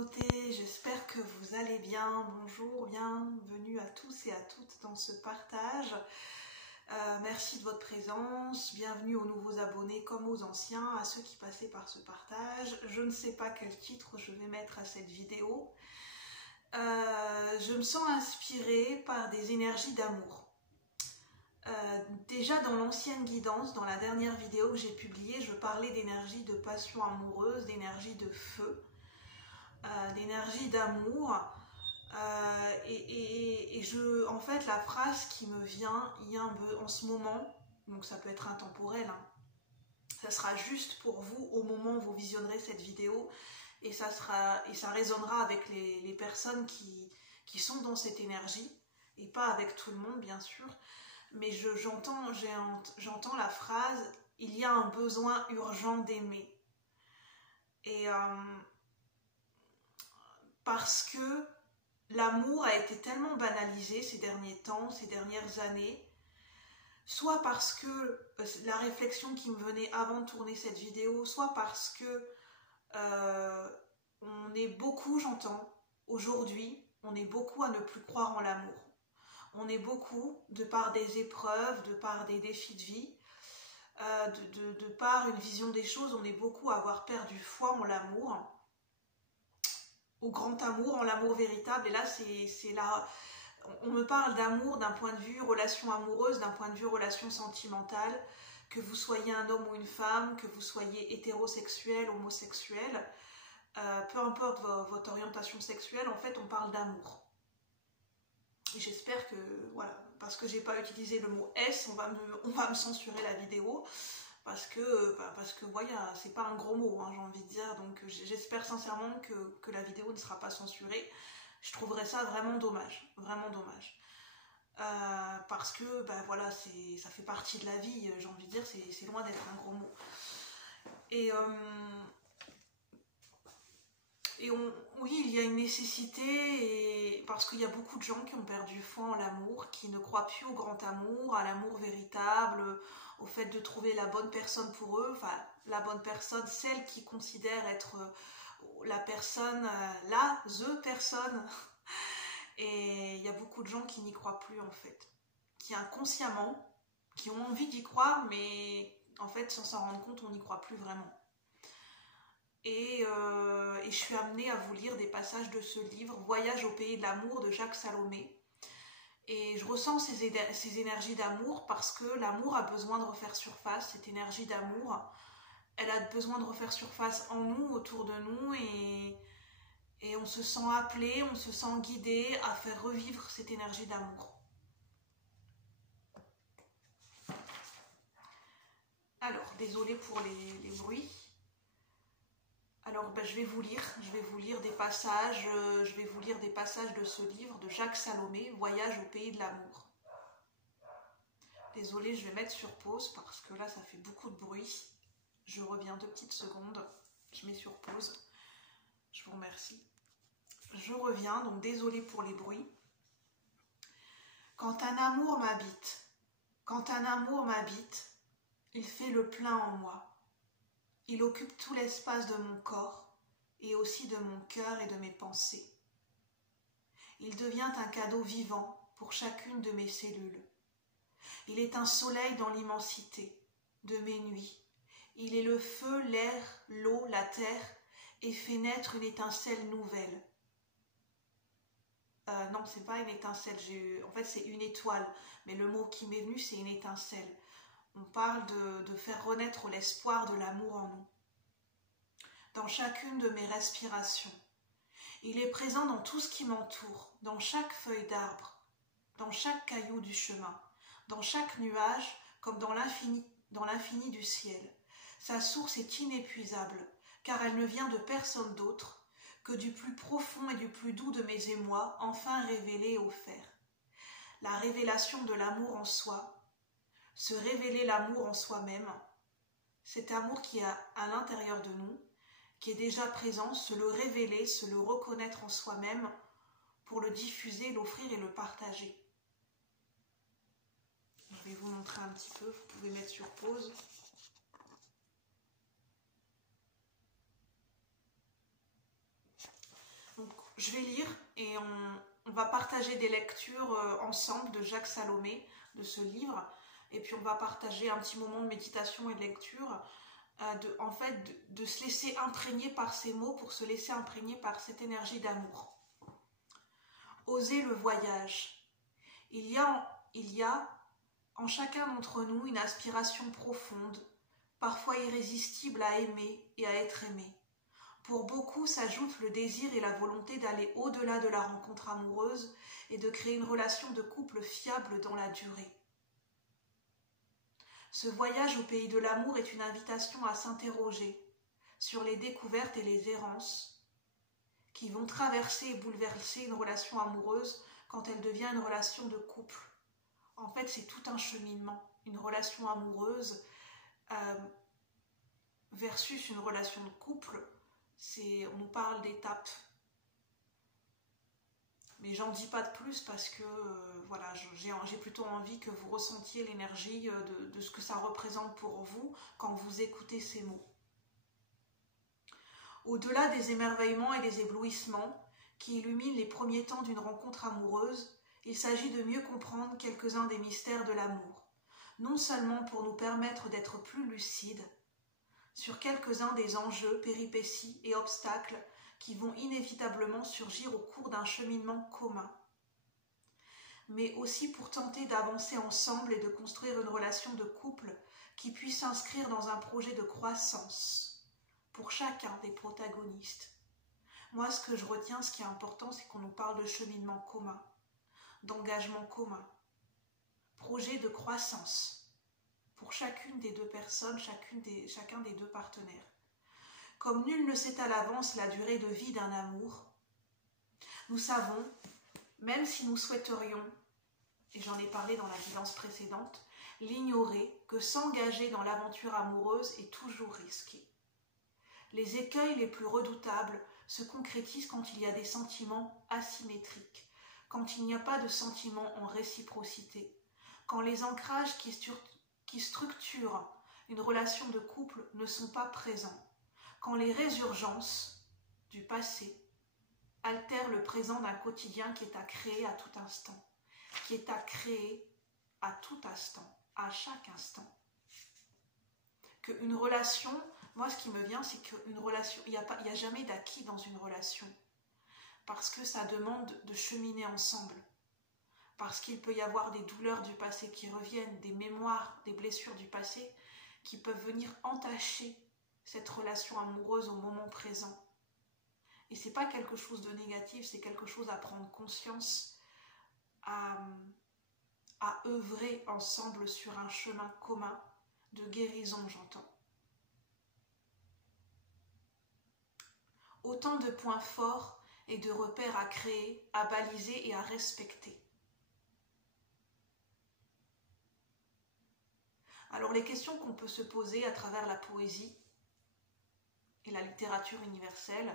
communauté, j'espère que vous allez bien. Bonjour, bienvenue à tous et à toutes dans ce partage. Merci de votre présence, bienvenue aux nouveaux abonnés comme aux anciens, à ceux qui passaient par ce partage. Je ne sais pas quel titre je vais mettre à cette vidéo. Je me sens inspirée par des énergies d'amour. Déjà dans l'ancienne guidance, dans la dernière vidéo que j'ai publiée, je parlais d'énergie de passion amoureuse, d'énergie de feu, d'énergie d'amour. En fait, la phrase qui me vient, il y a un peu en ce moment, donc ça peut être intemporel, hein, ça sera juste pour vous au moment où vous visionnerez cette vidéo, et ça résonnera avec les personnes qui sont dans cette énergie, et pas avec tout le monde bien sûr, mais j'entends la phrase « il y a un besoin urgent d'aimer ». Et parce que l'amour a été tellement banalisé ces derniers temps, ces dernières années, soit parce que la réflexion qui me venait avant de tourner cette vidéo, soit parce que on est beaucoup, j'entends, aujourd'hui, on est beaucoup à ne plus croire en l'amour. On est beaucoup, de par des épreuves, de par des défis de vie, de par une vision des choses, on est beaucoup à avoir perdu foi en l'amour, au grand amour, en l'amour véritable. Et là, c'est là, on me parle d'amour d'un point de vue relation amoureuse, d'un point de vue relation sentimentale, que vous soyez un homme ou une femme, que vous soyez hétérosexuel, homosexuel, peu importe votre orientation sexuelle, en fait, on parle d'amour. Et j'espère que, voilà, parce que j'ai pas utilisé le mot S, on va me censurer la vidéo, parce que voilà, c'est pas un gros mot, hein, j'ai envie de dire, donc j'espère sincèrement que la vidéo ne sera pas censurée. Je trouverais ça vraiment dommage, parce que, voilà, ça fait partie de la vie, j'ai envie de dire, c'est loin d'être un gros mot. Oui, il y a une nécessité, parce qu'il y a beaucoup de gens qui ont perdu foi en l'amour, qui ne croient plus au grand amour, à l'amour véritable, au fait de trouver la bonne personne pour eux, enfin la bonne personne, celle qui considère être la personne, the personne. Et il y a beaucoup de gens qui n'y croient plus en fait, qui inconsciemment, qui ont envie d'y croire, mais en fait sans s'en rendre compte, on n'y croit plus vraiment. Et je suis amenée à vous lire des passages de ce livre, Voyage au pays de l'amour de Jacques Salomé. Et je ressens ces énergies d'amour parce que l'amour a besoin de refaire surface, cette énergie d'amour, elle a besoin de refaire surface en nous, autour de nous, et on se sent appelé, on se sent guidé à faire revivre cette énergie d'amour. Alors, désolée pour les bruits. Alors je vais vous lire des passages, de ce livre de Jacques Salomé, Voyage au pays de l'amour. Désolée, je vais mettre sur pause parce que là ça fait beaucoup de bruit. Je reviens 2 petites secondes, je mets sur pause. Je vous remercie. Je reviens, donc désolée pour les bruits. Quand un amour m'habite, il fait le plein en moi. Il occupe tout l'espace de mon corps et aussi de mon cœur et de mes pensées. Il devient un cadeau vivant pour chacune de mes cellules. Il est un soleil dans l'immensité de mes nuits. Il est le feu, l'air, l'eau, la terre et fait naître une étincelle nouvelle. Non, c'est pas une étincelle, en fait c'est une étoile, mais le mot qui m'est venu c'est une étincelle. On parle de faire renaître l'espoir de l'amour en nous. Dans chacune de mes respirations. Il est présent dans tout ce qui m'entoure, dans chaque feuille d'arbre, dans chaque caillou du chemin, dans chaque nuage, comme dans l'infini du ciel. Sa source est inépuisable, car elle ne vient de personne d'autre que du plus profond et du plus doux de mes émois, enfin révélés et offerts. La révélation de l'amour en soi, se révéler l'amour en soi-même, cet amour qui est à l'intérieur de nous, qui est déjà présent, se le révéler, se le reconnaître en soi-même pour le diffuser, l'offrir et le partager. Je vais vous montrer un petit peu, vous pouvez mettre sur pause. je vais lire et on va partager des lectures ensemble de Jacques Salomé, de ce livre, et puis on va partager un petit moment de méditation et de lecture, de se laisser imprégner par ces mots pour se laisser imprégner par cette énergie d'amour. Oser le voyage. Il y a en chacun d'entre nous une aspiration profonde, parfois irrésistible à aimer et à être aimé. Pour beaucoup s'ajoute le désir et la volonté d'aller au-delà de la rencontre amoureuse et de créer une relation de couple fiable dans la durée. Ce voyage au pays de l'amour est une invitation à s'interroger sur les découvertes et les errances qui vont traverser et bouleverser une relation amoureuse quand elle devient une relation de couple. En fait, c'est tout un cheminement. Une relation amoureuse versus une relation de couple, on nous parle d'étapes. Mais j'en dis pas de plus parce que voilà, j'ai plutôt envie que vous ressentiez l'énergie de ce que ça représente pour vous quand vous écoutez ces mots. Au-delà des émerveillements et des éblouissements qui illuminent les premiers temps d'une rencontre amoureuse, il s'agit de mieux comprendre quelques-uns des mystères de l'amour, non seulement pour nous permettre d'être plus lucides sur quelques-uns des enjeux, péripéties et obstacles qui vont inévitablement surgir au cours d'un cheminement commun, mais aussi pour tenter d'avancer ensemble et de construire une relation de couple qui puisse s'inscrire dans un projet de croissance pour chacun des protagonistes. Moi, ce que je retiens, ce qui est important, c'est qu'on nous parle de cheminement commun, d'engagement commun, projet de croissance pour chacune des deux personnes, chacun des deux partenaires. Comme nul ne sait à l'avance la durée de vie d'un amour, nous savons, même si nous souhaiterions, et j'en ai parlé dans la guidance précédente, l'ignorer, que s'engager dans l'aventure amoureuse est toujours risqué. Les écueils les plus redoutables se concrétisent quand il y a des sentiments asymétriques, quand il n'y a pas de sentiments en réciprocité, quand les ancrages qui structurent une relation de couple ne sont pas présents, quand les résurgences du passé altèrent le présent d'un quotidien qui est à créer à tout instant, qui est à créer à tout instant, à chaque instant. Qu'une relation, moi ce qui me vient, c'est qu'une relation, il n'y a jamais d'acquis dans une relation, parce que ça demande de cheminer ensemble, parce qu'il peut y avoir des douleurs du passé qui reviennent, des mémoires, des blessures du passé qui peuvent venir entacher cette relation amoureuse au moment présent. Et c'est pas quelque chose de négatif, c'est quelque chose à prendre conscience, à œuvrer ensemble sur un chemin commun de guérison, j'entends. Autant de points forts et de repères à créer, à baliser et à respecter. Alors les questions qu'on peut se poser à travers la poésie et la littérature universelle: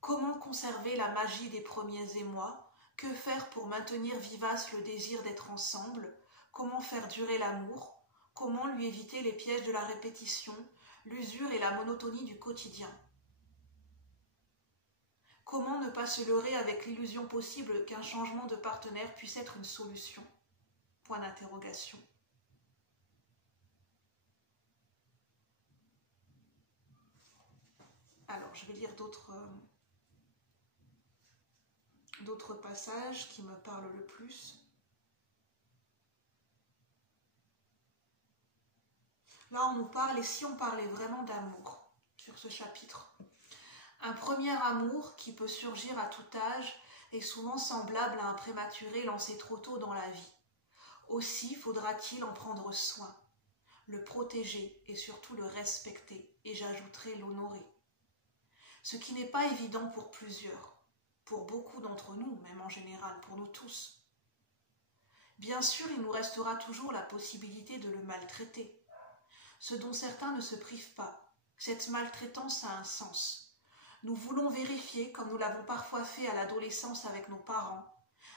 comment conserver la magie des premiers émois? Que faire pour maintenir vivace le désir d'être ensemble? Comment faire durer l'amour? Comment lui éviter les pièges de la répétition, l'usure et la monotonie du quotidien? Comment ne pas se leurrer avec l'illusion possible qu'un changement de partenaire puisse être une solution? Point d'interrogation. Alors, je vais lire d'autres passages qui me parlent le plus. Là, on nous parle, et si on parlait vraiment d'amour sur ce chapitre? Un premier amour qui peut surgir à tout âge est souvent semblable à un prématuré lancé trop tôt dans la vie. Aussi faudra-t-il en prendre soin, le protéger et surtout le respecter, et j'ajouterai l'honorer. Ce qui n'est pas évident pour plusieurs, pour beaucoup d'entre nous, même en général, pour nous tous. Bien sûr, il nous restera toujours la possibilité de le maltraiter, ce dont certains ne se privent pas. Cette maltraitance a un sens. Nous voulons vérifier, comme nous l'avons parfois fait à l'adolescence avec nos parents,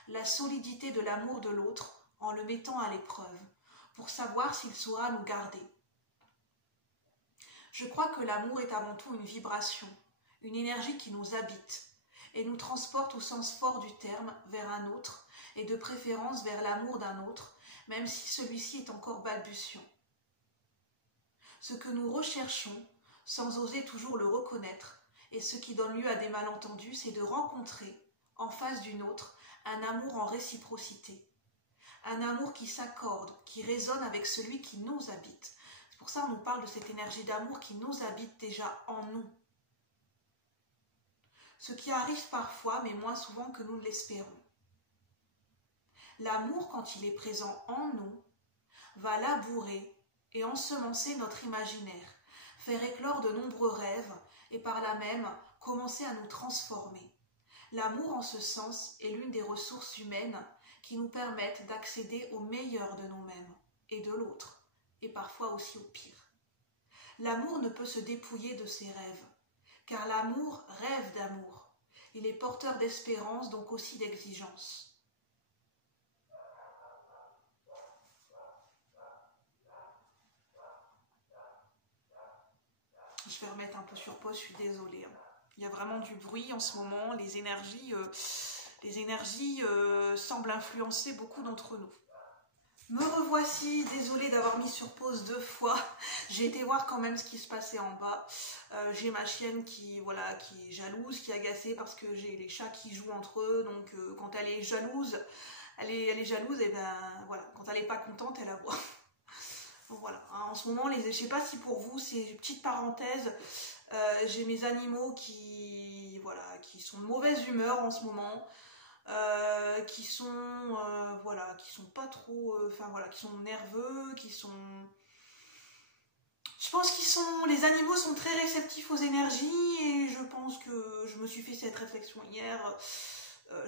la solidité de l'amour de l'autre en le mettant à l'épreuve, pour savoir s'il saura nous garder. Je crois que l'amour est avant tout une vibration, une énergie qui nous habite, et nous transporte au sens fort du terme vers un autre, et de préférence vers l'amour d'un autre, même si celui-ci est encore balbutiant. Ce que nous recherchons, sans oser toujours le reconnaître, et ce qui donne lieu à des malentendus, c'est de rencontrer, en face d'une autre, un amour en réciprocité. Un amour qui s'accorde, qui résonne avec celui qui nous habite. C'est pour ça qu'on nous parle de cette énergie d'amour qui nous habite déjà en nous. Ce qui arrive parfois, mais moins souvent que nous ne l'espérons. L'amour, quand il est présent en nous, va labourer et ensemencer notre imaginaire, faire éclore de nombreux rêves et par là même commencer à nous transformer. L'amour, en ce sens, est l'une des ressources humaines qui nous permettent d'accéder au meilleur de nous-mêmes et de l'autre, et parfois aussi au pire. L'amour ne peut se dépouiller de ses rêves, car l'amour rêve d'amour. Il est porteur d'espérance, donc aussi d'exigence. Je vais remettre un peu sur pause, je suis désolée. Il y a vraiment du bruit en ce moment, les énergies semblent influencer beaucoup d'entre nous. Me revoici, désolée d'avoir mis sur pause 2 fois. J'ai été voir quand même ce qui se passait en bas. J'ai ma chienne qui est jalouse, qui est agacée parce que j'ai les chats qui jouent entre eux. Donc quand elle est jalouse, et ben voilà, quand elle n'est pas contente, elle aboie. Donc voilà, hein, en ce moment, je ne sais pas si pour vous, c'est une petite parenthèse, j'ai mes animaux qui sont de mauvaise humeur en ce moment, qui sont pas trop, qui sont nerveux, je pense les animaux sont très réceptifs aux énergies et je pense que je me suis fait cette réflexion hier.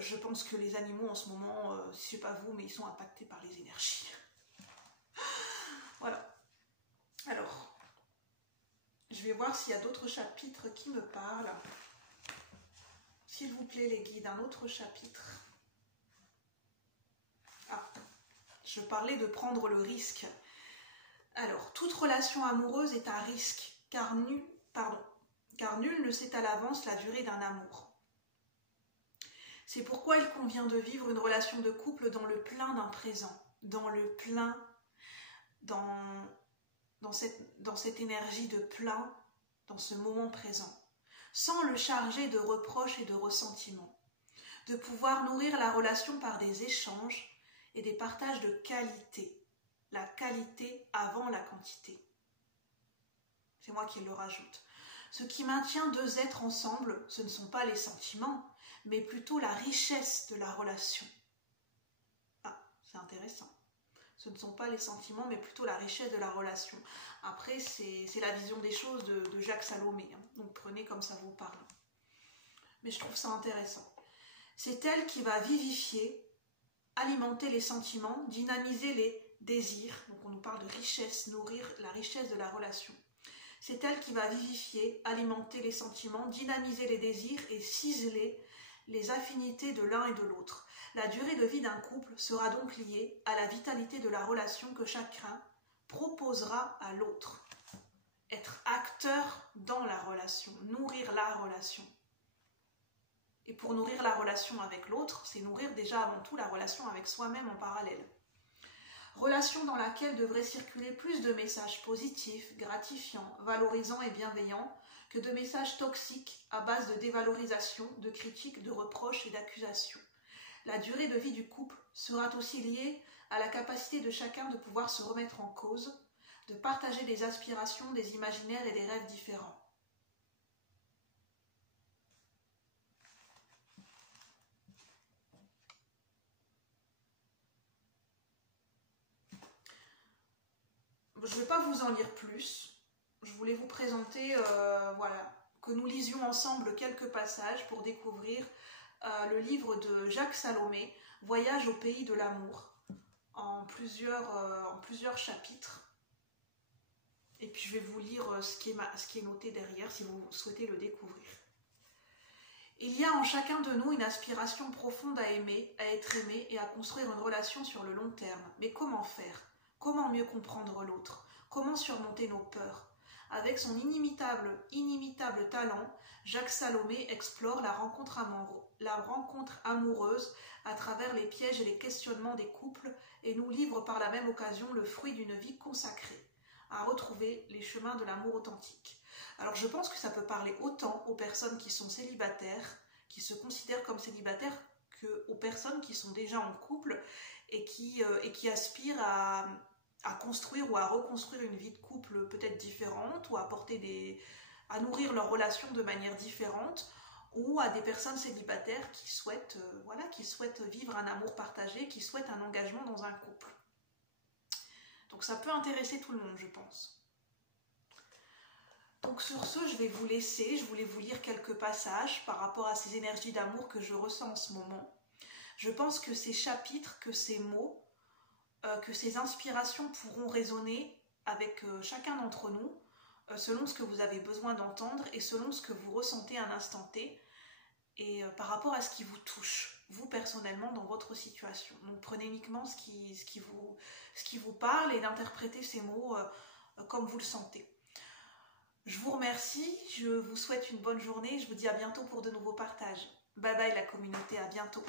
Je pense que les animaux en ce moment, je ne sais pas vous, mais ils sont impactés par les énergies. Voilà. Alors, je vais voir s'il y a d'autres chapitres qui me parlent. S'il vous plaît, les guides, un autre chapitre. Ah, je parlais de prendre le risque. Alors, toute relation amoureuse est un risque, car nul ne sait à l'avance la durée d'un amour. C'est pourquoi il convient de vivre une relation de couple dans le plein d'un présent, dans le plein, dans cette énergie de plein, dans ce moment présent, sans le charger de reproches et de ressentiments, de pouvoir nourrir la relation par des échanges et des partages de qualité, la qualité avant la quantité. C'est moi qui le rajoute. Ce qui maintient 2 êtres ensemble, ce ne sont pas les sentiments, mais plutôt la richesse de la relation. Ah, c'est intéressant. Ce ne sont pas les sentiments, mais plutôt la richesse de la relation. Après, c'est la vision des choses de Jacques Salomé. Hein. Donc prenez comme ça vous parle. Mais je trouve ça intéressant. C'est elle qui va vivifier, alimenter les sentiments, dynamiser les désirs. Donc on nous parle de richesse, nourrir la richesse de la relation. C'est elle qui va vivifier, alimenter les sentiments, dynamiser les désirs et ciseler les affinités de l'un et de l'autre. La durée de vie d'un couple sera donc liée à la vitalité de la relation que chacun proposera à l'autre. Être acteur dans la relation, nourrir la relation. Et pour nourrir la relation avec l'autre, c'est nourrir déjà avant tout la relation avec soi-même en parallèle. Relation dans laquelle devrait circuler plus de messages positifs, gratifiants, valorisants et bienveillants que de messages toxiques à base de dévalorisation, de critiques, de reproches et d'accusations. La durée de vie du couple sera aussi liée à la capacité de chacun de pouvoir se remettre en cause, de partager des aspirations, des imaginaires et des rêves différents. Je ne vais pas vous en lire plus. Je voulais vous présenter, que nous lisions ensemble quelques passages pour découvrir le livre de Jacques Salomé, Voyage au pays de l'amour, en plusieurs chapitres. Et puis je vais vous lire ce qui est noté derrière si vous souhaitez le découvrir. Il y a en chacun de nous une aspiration profonde à aimer, à être aimé et à construire une relation sur le long terme. Mais comment faire ? Comment mieux comprendre l'autre ? Comment surmonter nos peurs ? Avec son inimitable talent, Jacques Salomé explore la rencontre amoureuse à travers les pièges et les questionnements des couples et nous livre par la même occasion le fruit d'une vie consacrée à retrouver les chemins de l'amour authentique. Alors je pense que ça peut parler autant aux personnes qui sont célibataires, qui se considèrent comme célibataires, qu'aux personnes qui sont déjà en couple et qui aspirent à construire ou à reconstruire une vie de couple peut-être différente ou à nourrir leur relation de manière différente, ou à des personnes célibataires qui souhaitent vivre un amour partagé, qui souhaitent un engagement dans un couple. Donc ça peut intéresser tout le monde, je pense. Donc sur ce, je vais vous laisser. Je voulais vous lire quelques passages par rapport à ces énergies d'amour que je ressens en ce moment. Je pense que ces chapitres, que ces mots, que ces inspirations pourront résonner avec chacun d'entre nous, selon ce que vous avez besoin d'entendre et selon ce que vous ressentez à un instant T, et par rapport à ce qui vous touche, vous personnellement, dans votre situation. Donc prenez uniquement ce qui vous parle et d'interpréter ces mots comme vous le sentez. Je vous remercie, je vous souhaite une bonne journée, je vous dis à bientôt pour de nouveaux partages. Bye bye la communauté, à bientôt.